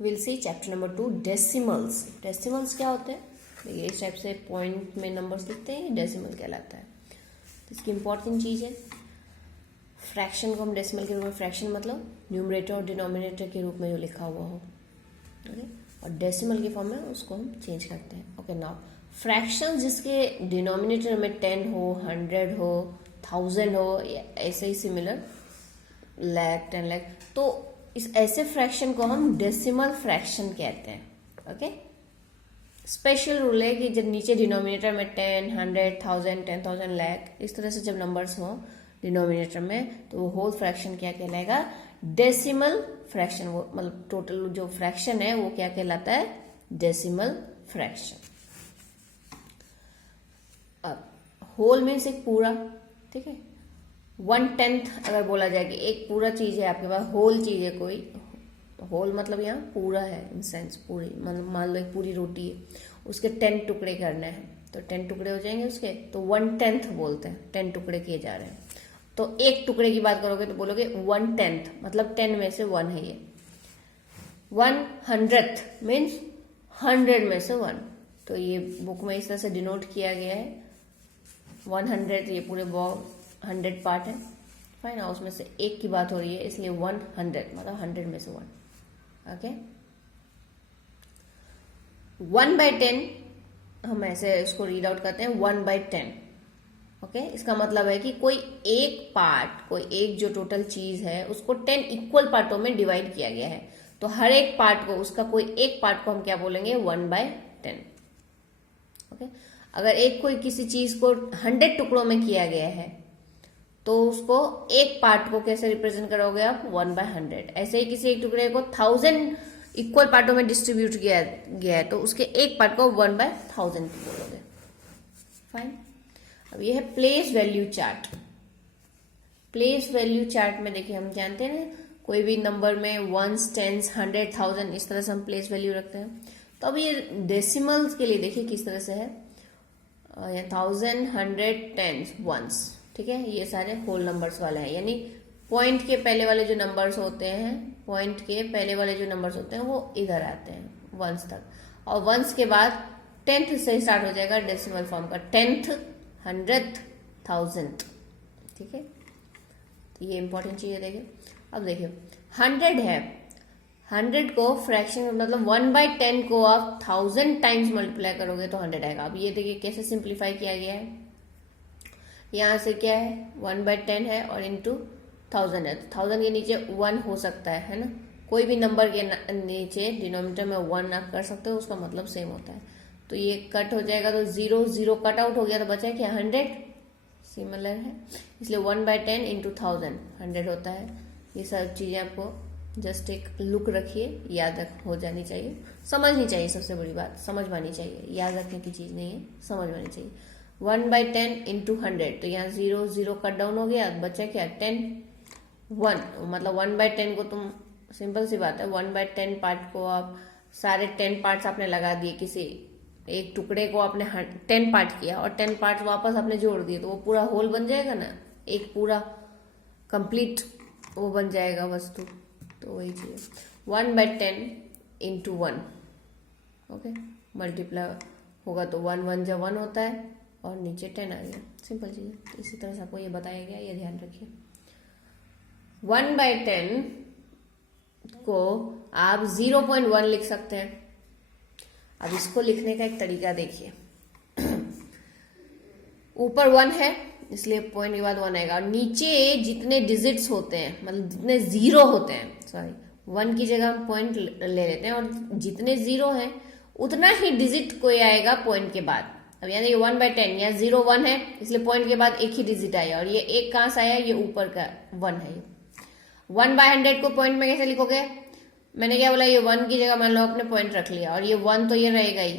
Will see chapter number 2 decimals. Decimals क्या होते हैं? ये इस टाइप से पॉइंट में नंबर्स दिखते हैं, डेसिमल कहलाता है। तो इसकी इंपॉर्टेंट चीज़ है, फ्रैक्शन को हम डेसिमल के रूप में, फ्रैक्शन मतलब न्यूमरेटर और डिनोमिनेटर के रूप में जो लिखा हुआ हो, ओके, और डेसिमल के फॉर्म में उसको हम चेंज करते हैं। ओके, नाउ फ्रैक्शन जिसके डिनोमिनेटर में 10 हो, 100 हो, 1000 हो, या ऐसे ही सिमिलर, लाख, 10 लाख, तो इस ऐसे फ्रैक्शन को हम डेसिमल फ्रैक्शन कहते हैं। ओके, स्पेशल रूल है कि जब नीचे डिनोमिनेटर में 10, 100, 1000, 10,000, लाख, इस तरह से जब नंबर्स हो डिनोमिनेटर में, तो वो होल फ्रैक्शन क्या कहलाएगा? Decimal fraction. वो मतलब टोटल जो फ्रैक्शन है वो क्या कहलाता है? Decimal fraction. अब होल मीन्स एक पूरा, ठीक है। 1/10 अगर बोला जाए कि एक पूरा चीज है आपके पास, होल चीज है कोई, होल मतलब यहाँ पूरा है इन सेंस पूरी, मान लो एक पूरी रोटी है, उसके 10 टुकड़े करने हैं, तो 10 टुकड़े हो जाएंगे उसके, तो 1/10 बोलते हैं, 10 टुकड़े किए जा रहे हैं। तो एक टुकड़े की बात करोगे तो बोलोगे 1/10, मतलब 10 में से 1 है ये। 100th मीन्स 100 में से 1, तो ये बुक में इस तरह से डिनोट किया गया है। 100 ये पूरे 100 पार्ट है, फाइन, उसमें से एक की बात हो रही है, इसलिए 100 मतलब 100 में से 1। ओके, 1/10 हम ऐसे इसको रीड आउट करते हैं, 1/10। ओके, इसका मतलब है कि कोई एक पार्ट, कोई एक जो टोटल चीज है उसको 10 इक्वल पार्टों में डिवाइड किया गया है, तो हर एक पार्ट को, उसका कोई एक पार्ट को हम क्या बोलेंगे? 1/10। ओके, अगर एक कोई किसी चीज को 100 टुकड़ों में किया गया है, तो उसको एक पार्ट को कैसे रिप्रेजेंट करोगे आप? 1/100। ऐसे ही किसी एक टुकड़े को 1000 इक्वल पार्टों में डिस्ट्रीब्यूट किया गया है, तो उसके एक पार्ट को 1/1000 बोलोगे। फाइन, अब ये है place value chart. Place value chart में देखिए, हम जानते हैं ना, कोई भी नंबर में 1s, 10s, 100, 1000 इस तरह से हम प्लेस वैल्यू रखते हैं। तो अब ये डेसिमल्स के लिए देखिए किस तरह से है, 1000, 100, 10s, 1s, ठीक है, ये सारे होल नंबर्स वाले हैं, यानी पॉइंट के पहले वाले जो नंबर्स होते हैं, पॉइंट के पहले वाले जो नंबर्स होते हैं वो इधर आते हैं 1s तक, और 1s के बाद 10th से स्टार्ट हो जाएगा डेसिमल फॉर्म का, 10th, 100th, 1000th, ठीक है। तो ये इंपॉर्टेंट चीज है। देखिए, अब देखिए 100 है, 100 को फ्रैक्शन मतलब 1/10 को आप 1000 टाइम्स मल्टीप्लाई करोगे तो 100 आएगा। अब ये देखिए कैसे सिंप्लीफाई किया गया है, यहाँ से क्या है, 1/10 है और इंटू 1000 है, तो 1000 के नीचे 1 हो सकता है ना, कोई भी नंबर के नीचे डिनोमिनेटर में 1 आप कर सकते हो, उसका मतलब सेम होता है। तो ये कट हो जाएगा, तो 0 0 कट आउट हो गया, तो बचा क्या? 100, सिमिलर है, इसलिए 1/10 इंटू 1000 100 होता है। ये सब चीजें आपको जस्ट एक लुक रखिए, याद हो जानी चाहिए, समझनी चाहिए, सबसे बड़ी बात समझ पानी चाहिए, याद रखने की चीज नहीं है, समझ पानी चाहिए। 1/10 इंटू 100, तो यहाँ 0 0 कट डाउन हो गया, बचा क्या? 10, 1, मतलब 1/10 को तुम, सिंपल सी बात है, 1/10 पार्ट को आप सारे 10 पार्ट्स आपने लगा दिए, किसी एक टुकड़े को आपने 10 पार्ट किया और 10 पार्ट वापस आपने जोड़ दिए, तो वो पूरा होल बन जाएगा ना, एक पूरा कंप्लीट वो बन जाएगा वस्तु। तो वही चीज 1/10 इंटू 1, ओके, मल्टीप्लाई होगा तो 1 1 जा 1 होता है और नीचे 10 आ गया, सिंपल चीज है। तो इसी तरह से आपको ये बताया गया, ये ध्यान रखिए। 1/10 को आप 0.1 लिख सकते हैं। अब इसको लिखने का एक तरीका देखिए, ऊपर 1 है इसलिए पॉइंट के बाद 1 आएगा, और नीचे जितने डिजिट्स होते हैं, मतलब जितने जीरो होते हैं, सॉरी 1 की जगह हम पॉइंट ले लेते हैं, और जितने जीरो हैं उतना ही डिजिट कोई आएगा पॉइंट के बाद। अब यानी 1/10, यहाँ 0 1 है इसलिए पॉइंट के बाद एक ही डिजिट आया, और ये एक कहां से आया? ये ऊपर का 1 है। 1/100 को पॉइंट में कैसे लिखोगे? मैंने क्या बोला, ये 1 की जगह मान लो आपने पॉइंट रख लिया, और ये 1 तो ये रहेगा ही,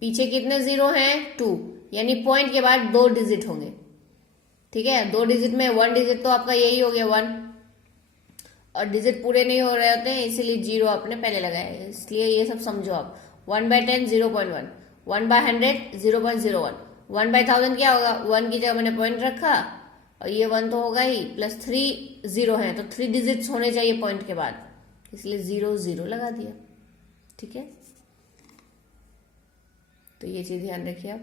पीछे कितने जीरो हैं? 2, यानी पॉइंट के बाद 2 डिजिट होंगे, ठीक है। 2 डिजिट में 1 डिजिट तो आपका यही हो गया 1, और डिजिट पूरे नहीं हो रहे होते हैं इसीलिए 0 आपने पहले लगाया है, इसलिए ये सब समझो आप। 1/10 0.1, 1/100 0.01, 1/1000 क्या होगा? 1 की जगह मैंने पॉइंट रखा, और ये 1 तो होगा ही, प्लस 3 0 है, तो 3 डिजिट्स होने चाहिए पॉइंट के बाद, इसलिए 0 0 लगा दिया। ठीक है, तो ये चीज ध्यान रखिए आप।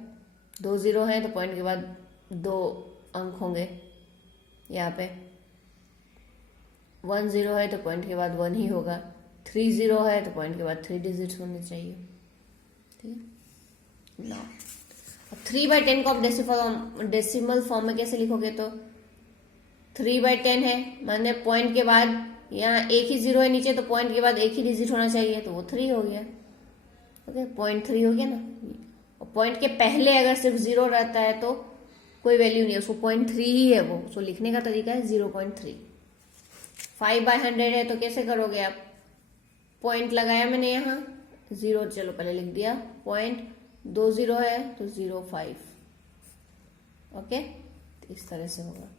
2 जीरो है तो पॉइंट के बाद 2 अंक होंगे यहाँ पे। 1 जीरो है तो पॉइंट के बाद 1 ही होगा। 3 जीरो है तो पॉइंट के बाद 3 डिजिट्स होने चाहिए, ठीक है। नाउ अब 3/10 को आप डेसिमल फॉर्म में कैसे लिखोगे, तो 3/10 है, माने पॉइंट के बाद यहाँ एक ही जीरो है नीचे, तो पॉइंट के बाद एक ही डिजिट होना चाहिए, तो वो 3 हो गया। ओके, 0.3 हो गया ना। और पॉइंट के पहले अगर सिर्फ जीरो रहता है तो कोई वैल्यू नहीं है, उसको 0.3 ही है वो। सो लिखने का तरीका है 0.3। 5/100 है तो कैसे करोगे आप, पॉइंट लगाया मैंने यहाँ, जीरो चलो पहले लिख दिया, पॉइंट 2 जीरो है तो 0.5। ओके, तो इस तरह से होगा।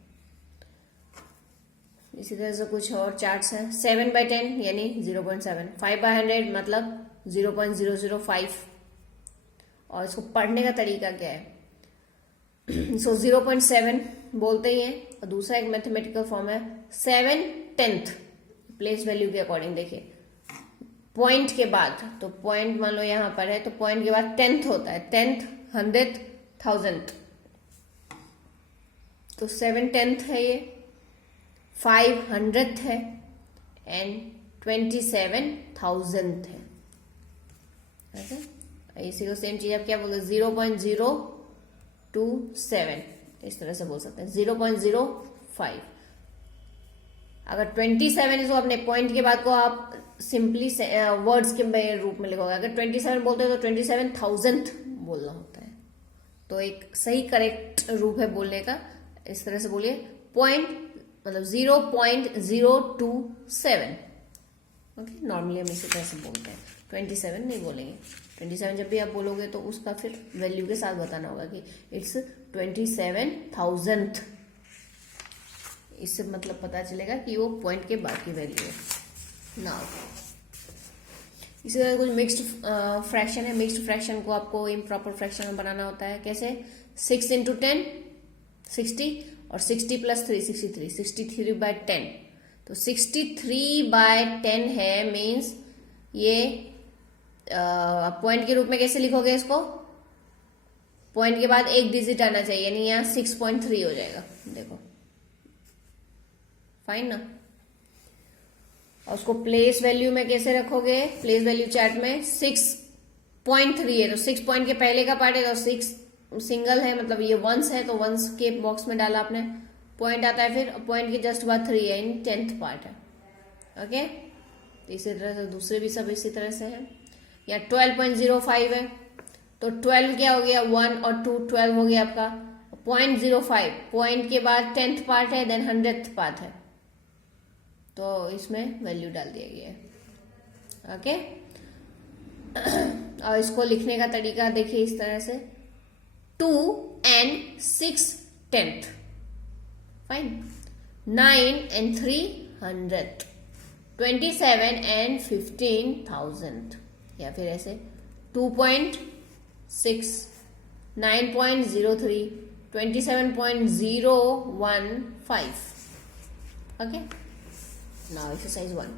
इसी तरह से कुछ और चार्ट्स हैं। 7/10 यानी 0.7, 5/100 मतलब 0.005। और इसको पढ़ने का तरीका क्या है, सो 0.7 बोलते ही हैं। और दूसरा एक मैथमेटिकल फॉर्म है 7/10 प्लेस वैल्यू के अकॉर्डिंग। देखिए पॉइंट के बाद, तो पॉइंट मान लो यहां पर है, तो पॉइंट के बाद 10th होता है, 10th, 100th, 1000th, तो 7/10 है ये, 500th है एंड 27,000th है। ओके, इसी को सेम चीज आप क्या बोलते हैं, 0.027 इस तरह से बोल सकते हैं, 0.05। अगर 27 इसको अपने पॉइंट के बाद को आप सिंपली वर्ड्स के रूप में लिखोगे। अगर 27 बोलते हो तो 27,000th बोलना होता है। तो एक सही करेक्ट रूप है बोलने का, इस तरह से बोलिए, पॉइंट मतलब 0.027। ओके, नॉर्मली हम इसी तरह से बोलते हैं, 27 नहीं बोलेंगे। 27 जब भी आप बोलोगे तो उसका फिर वैल्यू के साथ बताना होगा कि इट्स 27,000th। इससे मतलब पता चलेगा कि वो पॉइंट के बाद की वैल्यू है। नाउ इसी तरह कुछ मिक्स्ड फ्रैक्शन है। मिक्स्ड फ्रैक्शन को आपको इम्प्रॉपर फ्रैक्शन में बनाना होता है। कैसे, 6 × 10 60 और 60 + 3 63, 63/10। तो 63/10 है, मीन्स ये पॉइंट के रूप में कैसे लिखोगे इसको, पॉइंट के बाद एक डिजिट आना चाहिए, यानी यहाँ 6.3 हो जाएगा। देखो फाइन ना। और उसको प्लेस वैल्यू में कैसे रखोगे, प्लेस वैल्यू चार्ट में 6.3 है तो 6 पॉइंट के पहले का पार्ट है, तो 6 सिंगल है, मतलब ये वंस है तो वंस के बॉक्स में डाला आपने, पॉइंट आता है, फिर पॉइंट के जस्ट बाद 3 है, इन 10th पार्ट है। ओके, तो इसी तरह से दूसरे भी सब इसी तरह से है। या 12.05 है तो 12 क्या हो गया, 1 और 2, 12 हो गया आपका। 0.05 पॉइंट के बाद 10th पार्ट है, देन 100th पार्ट है, तो इसमें वैल्यू डाल दिया गया है। ओके, और इसको लिखने का तरीका देखिए इस तरह से, 2 and 6/10, फाइन, 9 and 3/100, 27 and 15,000। या फिर ऐसे 2.6, 9.03, 27.015। Okay, now exercise 1,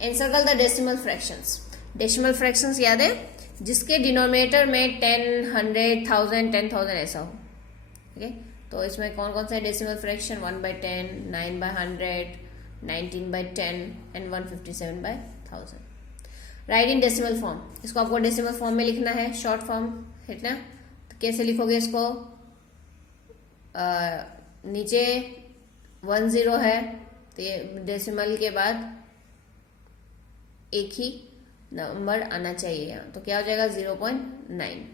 encircle the decimal fractions. Decimal fractions याद है, जिसके डिनोमिनेटर में 10, 100, 1000, 10,000 ऐसा हो। ओके, तो इसमें कौन कौन सा decimal fraction, 1/10, 9/100, 19/10 and 157/1000। Right in decimal form, इसको आपको डेसिमल फॉर्म में लिखना है, शॉर्ट फॉर्म है ना। तो कैसे लिखोगे इसको, नीचे 1 0 है तो ये डेसिमल के बाद एक ही नंबर आना चाहिए यहाँ, तो क्या हो जाएगा 0.9।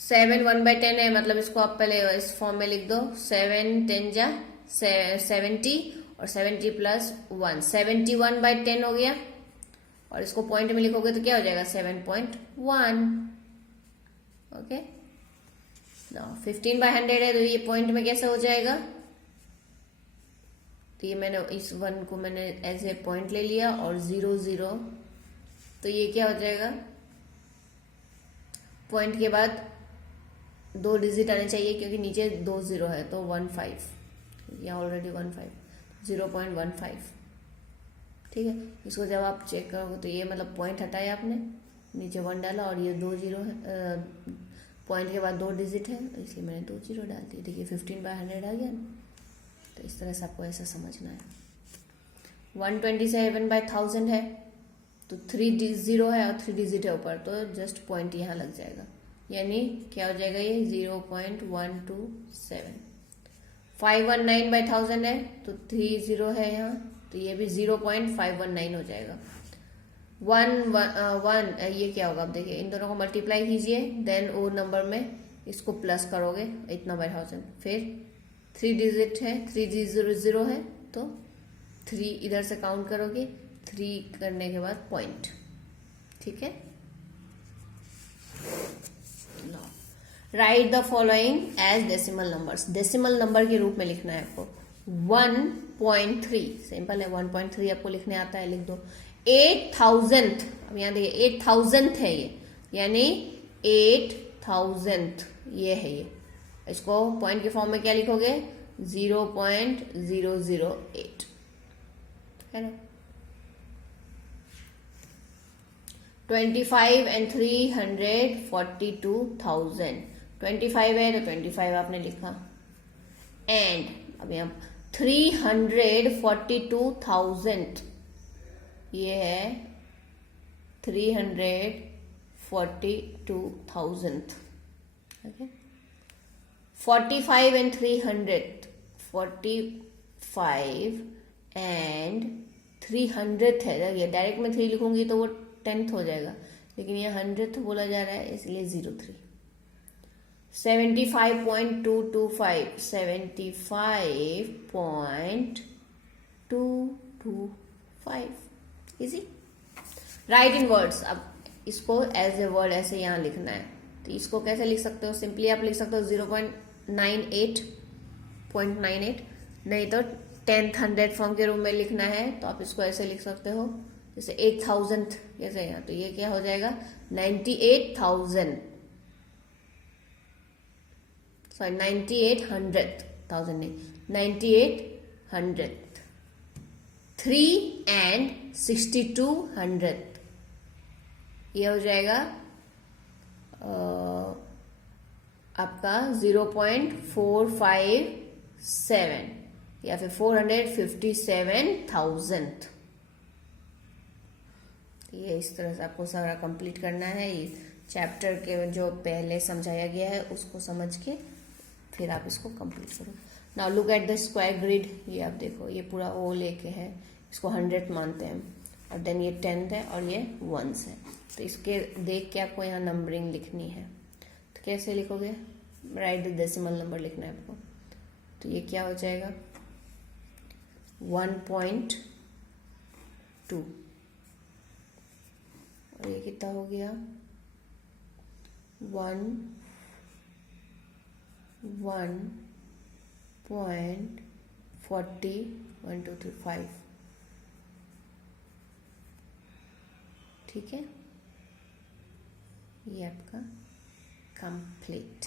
7 1/10 है, मतलब इसको आप पहले इस फॉर्म में लिख दो, 7 10 जा 70 और 70 + 1, 71/10 हो गया। और इसको पॉइंट में लिखोगे तो क्या हो जाएगा 7.1। ओके, 15/100 है तो ये पॉइंट में कैसे हो जाएगा, तो ये मैंने इस 1 को मैंने एज ए पॉइंट ले लिया, और 0 0, तो ये क्या हो जाएगा, पॉइंट के बाद 2 डिजिट आने चाहिए क्योंकि नीचे 2 0 है, तो 15, यहाँ ऑलरेडी 15, 0.15। ठीक है। इसको जब आप चेक करोगे तो ये मतलब पॉइंट हटाया आपने, नीचे 1 डाला और ये 2 जीरो है, पॉइंट के बाद 2 डिजिट है, तो इसलिए मैंने 2 जीरो डाल दिए। देखिए 15/100 आ गया ना। तो इस तरह से आपको ऐसा समझना है। 127/1000 है तो 3 जीरो है और 3 डिजिट है ऊपर, तो जस्ट पॉइंट यहाँ लग जाएगा, यानी क्या हो जाएगा ये 0.127। 519/1000 है तो 3 जीरो है यहाँ, तो ये भी 0.519 हो जाएगा। 1 ये क्या होगा, अब देखिए इन दोनों को मल्टीप्लाई कीजिए, देन वो नंबर में इसको प्लस करोगे इतना बाय 1000, फिर 3 डिजिट है, 3 है तो 3 इधर से काउंट करोगे, 3 करने के बाद पॉइंट। ठीक है। Write the following as decimal numbers. Decimal number के रूप में लिखना है आपको। 1.3 सिंपल है, 1.3 आपको लिखने आता है, लिख दो। 8000, अब यहाँ देखिए 8000 है ये, यानी 8000 ये है ये। इसको पॉइंट के फॉर्म में क्या लिखोगे, 0.008 है ना। 25 and 300 42,000। 25 है तो 25 आपने लिखा, एंड अब यहाँ 342,000 ये है 342,000। ओके। 45 and 300, 45 and 300 है, डायरेक्ट में 3 लिखूंगी तो वो 10th हो जाएगा, लेकिन ये 100th बोला जा रहा है इसलिए 03। 75.225, 75.225 इजी। राइट इन वर्ड्स। अब इसको एज ए वर्ड ऐसे यहाँ लिखना है, तो इसको कैसे लिख सकते हो, सिंपली आप लिख सकते हो 0.98, नहीं तो 10th 100 फॉर्म के रूप में लिखना है तो आप इसको ऐसे लिख सकते हो, जैसे 8000 जैसे यहाँ, तो ये क्या हो जाएगा 98,000, सॉरी 9800,000 नहीं, 9800। 3 and 6200 ये हो जाएगा आपका 0.457 या फिर 457,000। ये इस तरह से आपको सारा कंप्लीट करना है। ये चैप्टर के जो पहले समझाया गया है उसको समझ के फिर आप इसको कंप्लीट करो। Now look at the square grid. ये आप देखो, ये पूरा ओ लेके है, इसको 100 मानते हैं, और देन ये 10th है और ये 1s है, तो इसके देख के आपको यहाँ नंबरिंग लिखनी है। तो कैसे लिखोगे, राइट द डेसिमल नंबर लिखना है आपको। तो ये क्या हो जाएगा 1.2, और ये कितना हो गया 1.40 ठीक है। ये आपका कंप्लीट।